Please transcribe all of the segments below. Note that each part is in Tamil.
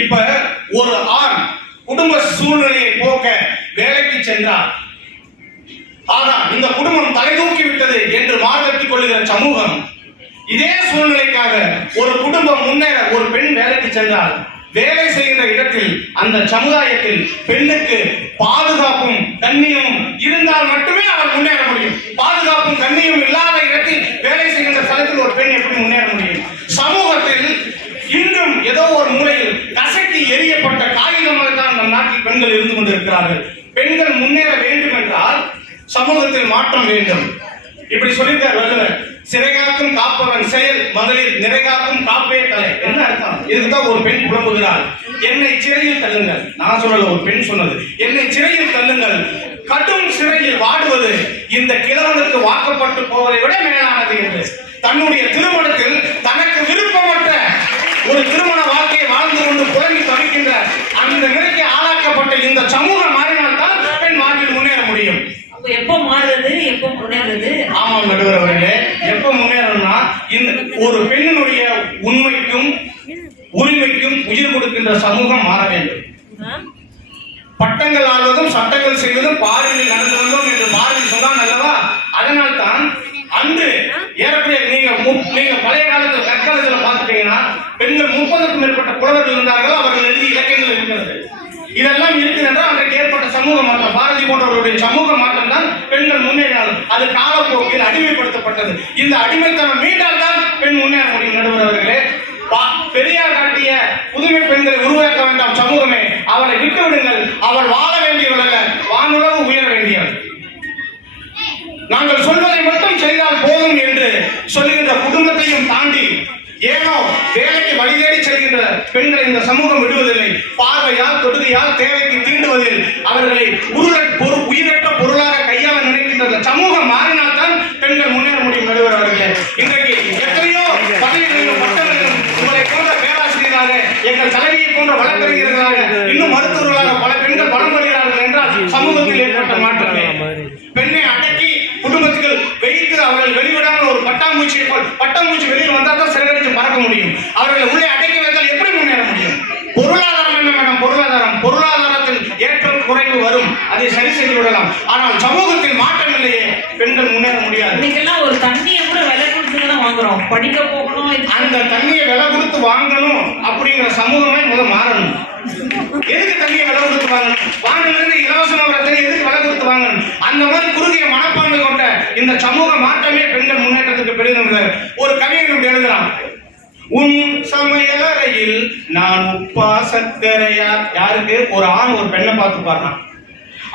இப்ப ஒரு ஆண் குடும்ப சூழ்நிலையை போக்க வேலைக்கு சென்றார். ஆனால் இந்த குடும்பம் தலை தூக்கி விட்டது என்று மார்கட்டிக் கொள்ளுகிற சமூகம் இதே சூழ்நிலைக்காக ஒரு குடும்பம் முன்னேற ஒரு பெண் வேலைக்கு சென்றால் வேலை செய்கிற இடத்தில் அந்த சமுதாயத்தில் பெண்ணுக்கு பாதுகாப்பும் கண்ணியமும் இருந்தால் மட்டுமே அவர் முன்னேற முடியும். பாதுகாப்பும் கண்ணியம் இல்லாத இடத்தில் வேலை செய்கின்ற ஸ்தலத்தில் ஒரு பெண் எப்படி முன்னேற முடியும்? சமூகத்தில் இன்றும் ஏதோ ஒரு மூலையில் கசக்கி எரியப்பட்ட காகிதமாக தான் நம் நாட்டில் பெண்கள் இருந்து கொண்டிருக்கிறார்கள். பெண்கள் முன்னேற வேண்டும் என்றால் சமூகத்தில் மாற்றம் வேண்டும். இப்படி சொல்லியிருக்கார் வள்ளுவர் சிறைகாக்கும் காப்பவன் செயல் மகளிர் நிறைகாக்கும் காப்பே தலை. என்ன அர்த்தம்? இதுக்குதான் ஒரு பெண் புலம்புகிறாள். என்னை சிறையில் தள்ளுங்கள். நான் சொல்லல ஒரு பெண் சொன்னது. என்னை சிறையில் தள்ளுங்கள். கடும் சிறையில் வாடுவது இந்த கிழவனுக்கு வாக்கப்பட்டு போவதை விட மேலானது என்று. தன்னுடைய திருமணத்தில் தனக்கு விருப்பமற்ற ஒரு திருமண வாழ்க்கையை வாழ்ந்து கொண்டு புலங்கி தவிக்கின்ற அந்த நிலைக்கு ஆளாக்கப்பட்ட இந்த சமூகம் மாறினால்தான் பெண் வாழ்வில் முன்னேற முடியும். அப்ப எப்போ மாறுறது? எப்போ முன்னேறது? ஆமாம் நடுவர் அவர்களே எப்ப முன்னேறணும்னா இந்த ஒரு பெண்ணினுடைய உண்மைக்கும் உரிமைக்கும் உயிர் கொடுக்கின்ற சமூகம் மாற வேண்டும். பட்டங்கள் ஆள்வதும் சட்டங்கள் செய்வதும் பாரியில் நடந்து வந்தோம் என்று பாரதி சொன்னான் அல்லவா? அதனால் தான் அன்று ஏறக்குறைய நீங்க நீங்க பழைய காலத்தில் கற்காலத்தில் பார்த்துட்டீங்கன்னா பெண்கள் முப்பதுக்கும் மேற்பட்ட புலவர்கள் இருந்தார்கள் அவர்கள் எழுதிய இலக்கியங்கள் இருக்கிறது. இதெல்லாம் இருக்கிறதா அன்றைக்கு ஏற்பட்ட சமூக மாற்றம் பாரதி போன்றவருடைய சமூக மாற்றம் தான் பெண்கள் முன்னேறினாலும் அது காலப்போக்கில் அடிமைப்படுத்தப்பட்டது. இந்த அடிமைத்தனம் மீண்டால் தான் பெண் முன்னேற முடியும் நடுவர் அவர்களே. பெரியார் காட்டிய புதுமை பெண்களை உருவாக்க வேண்டாம் சமூகமே. அவரை விட்டு விடுங்கள் அவர் வாழ வேண்டியவர் அல்ல வானுலகு உயர வேண்டியவர் நாங்கள் சொல்வதை மட்டும் செய்தால் போதும் என்று சொல்லுகின்ற குடும்பத்தையும் தாண்டி ஏனோ வேலைக்கு வழி தேடி செல்கின்ற பெண்களை இந்த சமூகம் விடுவதில்லை. பார்வையால் தொடுகையால் தேவைக்கு தீண்டுவதில் அவர்களை உருள- பொரு- உயிரற்ற பொருளாக கையாள நினைக்கின்ற சமூகம் மாறினால்தான் பெண்கள் முன்னேற முடியும் நடுவர் அவர்களே. இன்றைக்கு எத்தனையோ பதவிகளிலும் பட்டங்களிலும் உங்களை போன்ற பேராசிரியராக எங்கள் தலைவியை போன்ற வழக்கறிஞர்களாக இன்னும் மருத்துவர்களாக பல பெண்கள் பலம் பெறுகிறார்கள் என்றால் சமூகத்தில் ஏற்பட்ட மாற்றமே. பெண்ணை அடக்கி குடும்பத்துக்கு வைத்து அவர்கள் வெளிவிட பட்டாம்பூச்சியை போல் பட்டாம்பூச்சி வெளியில் வந்தால் தான் சிறகடிச்சு பறக்க முடியும். அவர்களை உள்ளே அடக்கி வைத்தால் எப்படி முன்னேற முடியும்? பொருளாதாரம் என்ன மேடம்? பொருளாதாரம். பொருளாதாரத்தில் ஏற்றம் குறைவு வரும். அதை சரி செய்து விடலாம் ஆனால் சமூகத்தில் மாற்றம் இல்லையே. பெண்கள் முன்னேற முடியாது. இன்னைக்கெல்லாம் ஒரு தண்ணியை கூட விலை கொடுத்து தான் வாங்குறோம். படிக்க போகணும் அந்த தண்ணியை விலை கொடுத்து வாங்கணும் அப்படிங்கிற சமூகமே முதல் மாறணும். எதுக்கு தண்ணியை விலை கொடுத்து வாங்கணும்? வாங்கினது இலவசம் வர தண்ணி எதுக்கு விலை கொடுத்து வாங்கணும்? அந்த மாதிரி குறுகிய மனப்பான்மை கொண்ட இந்த சமூக மாற்றமே பெண்கள் ஒரு கவிஞர் எழுதலாம். உன் சமையலறையில் நான் உப்பா சர்க்கரையா யாருக்கு? ஒரு ஆண் ஒரு பெண்ணை பார்த்து பாருனான்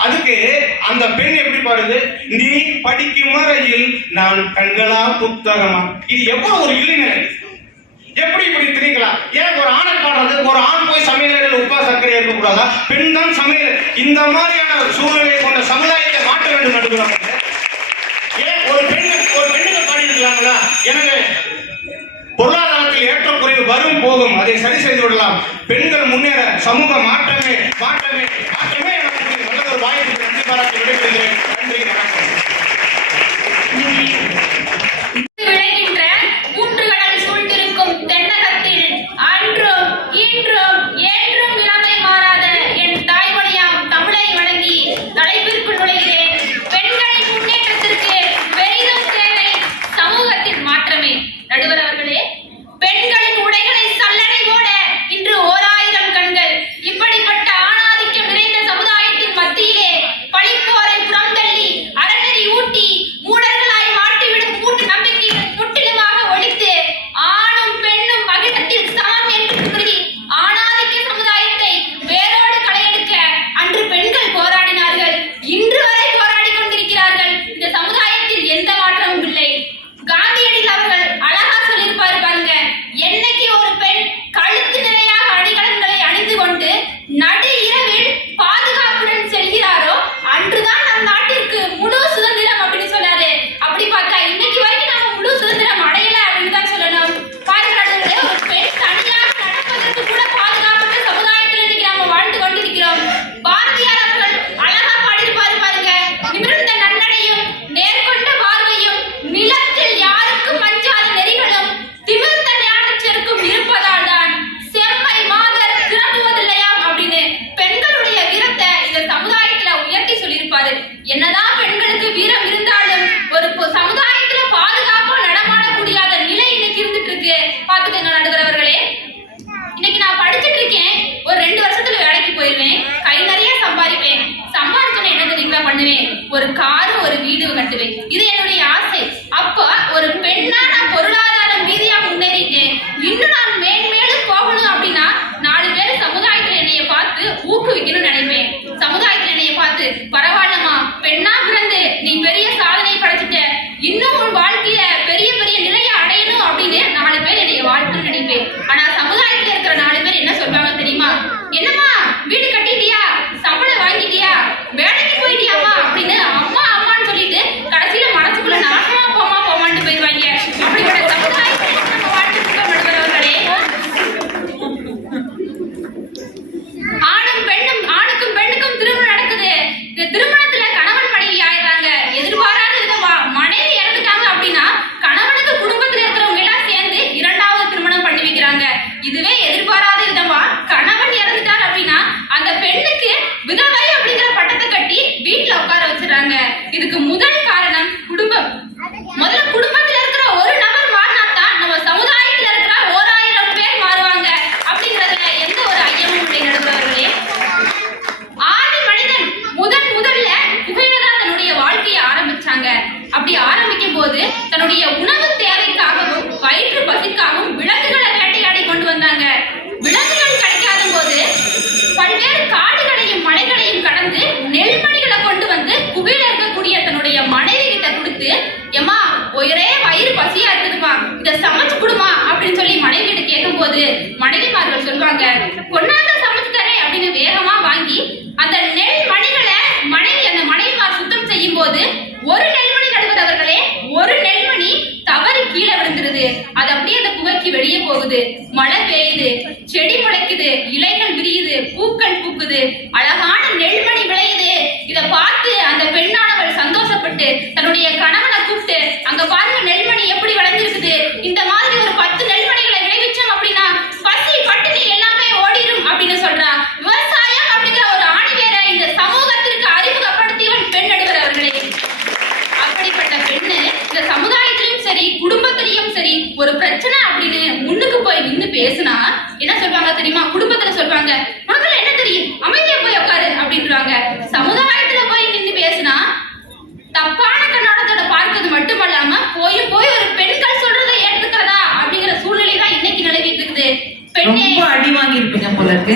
அதுக்கு அந்த பெண் எப்படி பாடுது? நீ படிக்கும் அறையில் நான் கண்களா புத்தகமா இது எவ்வளவு ஒரு இல்லைன்னு எப்படி இப்படி திரிக்கலாம் ஏன் ஒரு ஆணை பாடுறது? ஒரு ஆண் போய் சமையலறையில் உப்பா சர்க்கரை இருக்கக்கூடாதா? பெண் தான் சமையல். இந்த மாதிரியான ஒரு சூழ்நிலையை கொண்ட சமுதாயத்தை மாற்ற வேண்டும் நடுகிறாங்க ஏன் ஒரு பெண்ணுக்கு எனவே பொருளாதாரத்தில் ஏற்றக்குறைவு வரும் போகும் அதை சரி செய்து விடலாம். பெண்கள் முன்னேற சமூக மாற்றமே மாற்றமே மாற்றமே. ஊக்குவிக்கணும்னு நினைப்பேன் சமுதாயத்தில் என்னைய பார்த்து பரவாயில்ல பெண்ணா பிறந்து நீ பெரிய சாதனை படைச்சிட்ட இன்னும் உன் வாழ்க்கையில பெரிய பெரிய நிலையை அடையணும் அப்படின்னு நாலு பேர் என்னைய வாழ்த்துன்னு நினைப்பேன் ஆனா சமுதாயத்துல இருக்கிற நாலு பேர் என்ன சொல்றாங்க தெரியுமா என்னம்மா வீடு கட்டிட்டியா சம்பளம் வாங்கிட்டியா வேலைக்கு போயிட்டியாமா அப்படின்னு அம்மா அம்மான்னு சொல்லிட்டு கடைசியில மனசுக்குள்ள நாசமா போமா போமான்னு போயிடுவாங்க அப்படிப்பட்ட சமுதாயத்துல நம்ம வாழ்க்கை நடுவர் அவர்களே ஆணும் பெண்ணும் ஆணுக்கும் பெண்ணுக்கும் திருமணம் நடக்குது இந்த திருமணத்துல கணவன் மனைவி ஆயிடுறாங்க எதிர்பாராத விதமா மனைவி இறந்துட்டாங்க அப்படின்னா கணவனுக்கு குடும்பத்துல இருக்கிறவங்க எல்லாம் சேர்ந்து இரண்டாவது திருமணம் பண்ணி வைக்கிறாங்க இதுவே எதிர்பாராத விதமா கணவன் இறந்துட்டார் அப்படின்னா அந்த பெண்ணுக்கு விதவை அப்படிங்கிற பட்டத்தை கட்டி வீட்டுல உட்கார வச்சிடுறாங்க இதுக்கு முதல் காரணம் குடும்பம் முதல்ல குடும்பத்துல இருக்கிற ஒரு நபர் மாறினா தான் நம்ம சமுதாயத்துல இருக்கிற ஓராயிரம் பேர் மாறுவாங்க அப்படிங்கறதுல எந்த ஒரு ஐயமும் இல்லை நடுவர்களே ஆதி மனிதன் முதன் முதல்ல குகையில தான் தன்னுடைய வாழ்க்கையை ஆரம்பிச்சாங்க அப்படி ஆரம்பிக்கும் போது தன்னுடைய உணவு தேவைக்காகவும் வயிற்று பசிக்காகவும் விலங்குகளை வேட்டையாடி கொண்டு வந்தாங்க விலங்குகள் கிடைக்காத போது பல்வேறு காடுகளையும் மலைகளையும் கடந்து நெல்மணிகளை கொண்டு வந்து குகையில இருக்கக்கூடிய தன்னுடைய மனைவி கிட்ட கொடுத்து எம்மா ஒரே வயிறு பசியா இருக்குதுமா இத சமைச்சு கொடுமா அப்படின்னு சொல்லி மனைவி போது. மனைவிமார்கள் சொல்லுவாங்க பொன்னாங்க சமைச்சு அப்படின்னு வேகமா வாங்கி அந்த நெல் மணிகளை மனைவி அந்த மனைவிமார் சுத்தம் செய்யும் போது ஒரு நெல்மணி நடுவதவர்களே ஒரு நெல்மணி தவறி கீழே விழுந்துருது. அது அப்படியே அந்த புகைக்கு வெளியே போகுது. மழை பெய்யுது செடி முளைக்குது இலைகள் விரியுது பூக்கள் பூக்குது. அழகான நெல்மணி விளையுது. இதை பார்த்து அந்த பெண்ணானவள் சந்தோஷப்பட்டு தன்னுடைய கணவனை கூப்பிட்டு அங்க பாருங்க நெல்மணி எப்படி வளர்ந்துருக்குது இந்த மாதிரி ஒரு பத்து நெல்மணிகளை விளைவிச்சோம் அப்படின்னா பசி பட்டினி எல்லாமே ஓடிடும் அப்படின்னு சொல்றா விவசாயம் அப்படிங்கிற ஒரு ஆணிவேரை இந்த சமூகத்திற்கு அறிமுகப்படுத்தியவன் பெண் நடுவர் அவர்களே அப்படிப்பட்ட பெண்ணு இந்த சமுதாயத்திலும் சரி குடும்பத்திலையும் சரி ஒரு பிரச்சனை அப்படின்னு முன்னுக்கு போய் நின்னு பேசுனா என்ன சொல்வாங்க தெரியுமா? குடும்பத்துல சொல்வாங்க உனக்குள்ள என்ன தெரியும்? அமைதியா போய் உட்காரு அப்படின்றாங்க சமுதாயத்துல போய் நின்று பேசுனா தப்பான கண்ணோட்டத்தோட பார்க்கிறது மட்டுமல்லாம போய் போய் ஒரு பெண்கள் சொல்றதை ஏற்றுக்கிறதா அப்படிங்கிற சூழ்நிலை தான் இன்னைக்கு நிலவிட்டு இருக்குது. பெண்ணே ரொம்ப அடி வாங்கி இருப்பீங்க போல இருக்கு.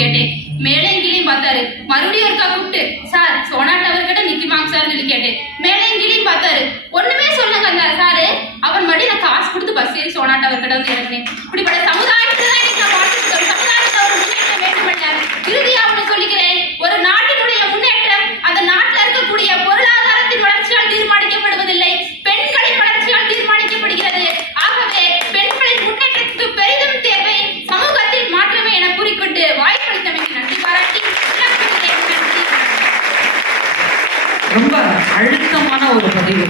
கேட்டேன். மேலே கீழையும் பார்த்தாரு. மறுபடியும் ஒருக்கா கூப்பிட்டு சார் சோனா டவர் கிட்ட நிக்குமாங்க சார் சொல்லி கேட்டேன். மேலே கீழையும் பார்த்தாரு. ஒண்ணுமே சொல்லுங்க சாரு அவர் மறுபடியும் நான் காசு கொடுத்து பஸ் ஏறி சோனா டவர் கிட்ட வந்து இறங்கினேன். இப்படிப்பட்ட சமுதாயம் ரொம்ப அழுத்தமான ஒரு பதிவு.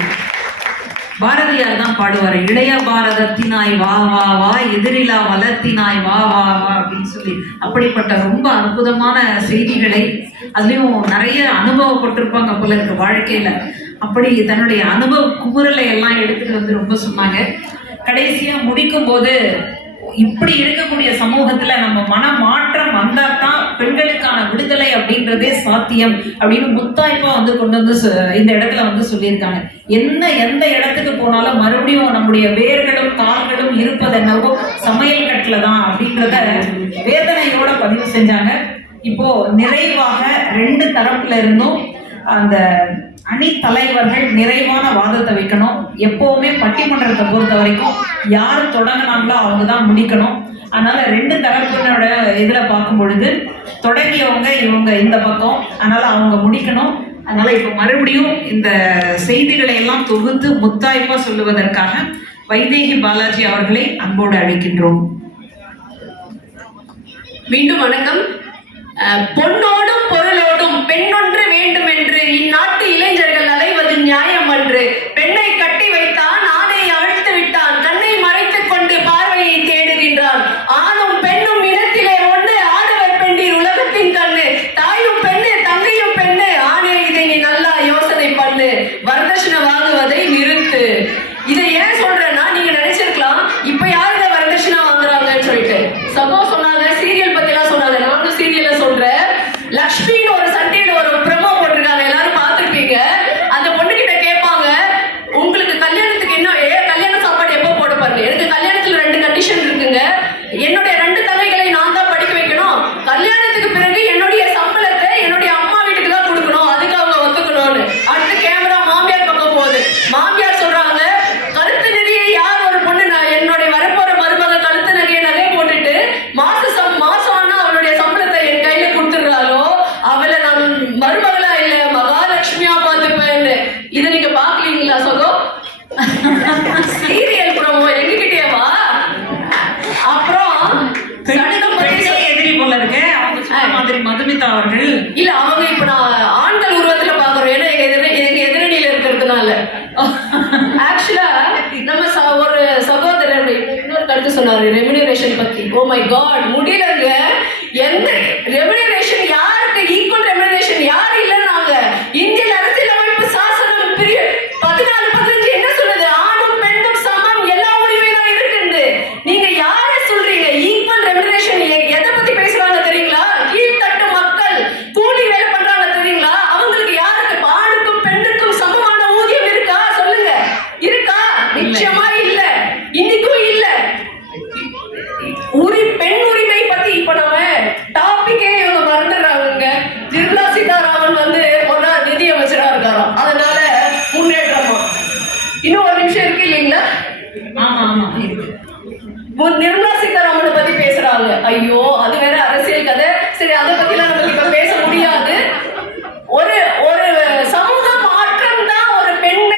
பாரதியார் தான் பாடுவார் இளைய பாரதத்தினாய் வா வா வா எதிரிலா வளத்தினாய் வா வா வா அப்படின்னு சொல்லி. அப்படிப்பட்ட ரொம்ப அற்புதமான செய்திகளை அதுலயும் நிறைய அனுபவப்பட்டிருப்பாங்க போல இருக்கு வாழ்க்கையில. அப்படி தன்னுடைய அனுபவ குமுறலை எல்லாம் எடுத்துட்டு வந்து ரொம்ப சொன்னாங்க. கடைசியா முடிக்கும் போது இப்படி இருக்கக்கூடிய சமூகத்துல நம்ம மன மாற்றம் வந்தா தான் பெண்களுக்கான விடுதலை அப்படின்றதே சாத்தியம் அப்படின்னு முத்தாய்ப்பா வந்து கொண்டு வந்து இந்த இடத்துல வந்து சொல்லியிருக்காங்க. என்ன எந்த இடத்துக்கு போனாலும் மறுபடியும் நம்முடைய வேர்களும் கால்களும் இருப்பது என்னவோ சமையல் கட்டில தான் அப்படின்றத வேதனையோட பதிவு செஞ்சாங்க. இப்போ நிறைவாக ரெண்டு தரப்புல இருந்தும் அந்த அணி தலைவர்கள் நிறைவான வாதத்தை வைக்கணும். எப்பவுமே பட்டிமன்றத்தை பொறுத்த வரைக்கும் யார் தொடங்கினாங்களோ அவங்க தான் முடிக்கணும். அதனால ரெண்டு தரப்பினோட இதில் பார்க்கும் பொழுது தொடங்கியவங்க இவங்க இந்த பக்கம். அதனால அவங்க முடிக்கணும். அதனால இப்போ மறுபடியும் இந்த செய்திகளை எல்லாம் தொகுத்து முத்தாய்ப்பாக சொல்லுவதற்காக வைதேகி பாலாஜி அவர்களை அன்போடு அழைக்கின்றோம். மீண்டும் வணக்கம். பொண்ணோடும் பொன்னோடும் பொருளோடும் பெண்ணொன்று சொன்னாரு ரெமினரேஷன் பத்தி. ஓ மை காட் முடியலங்க. எந்த உரிமை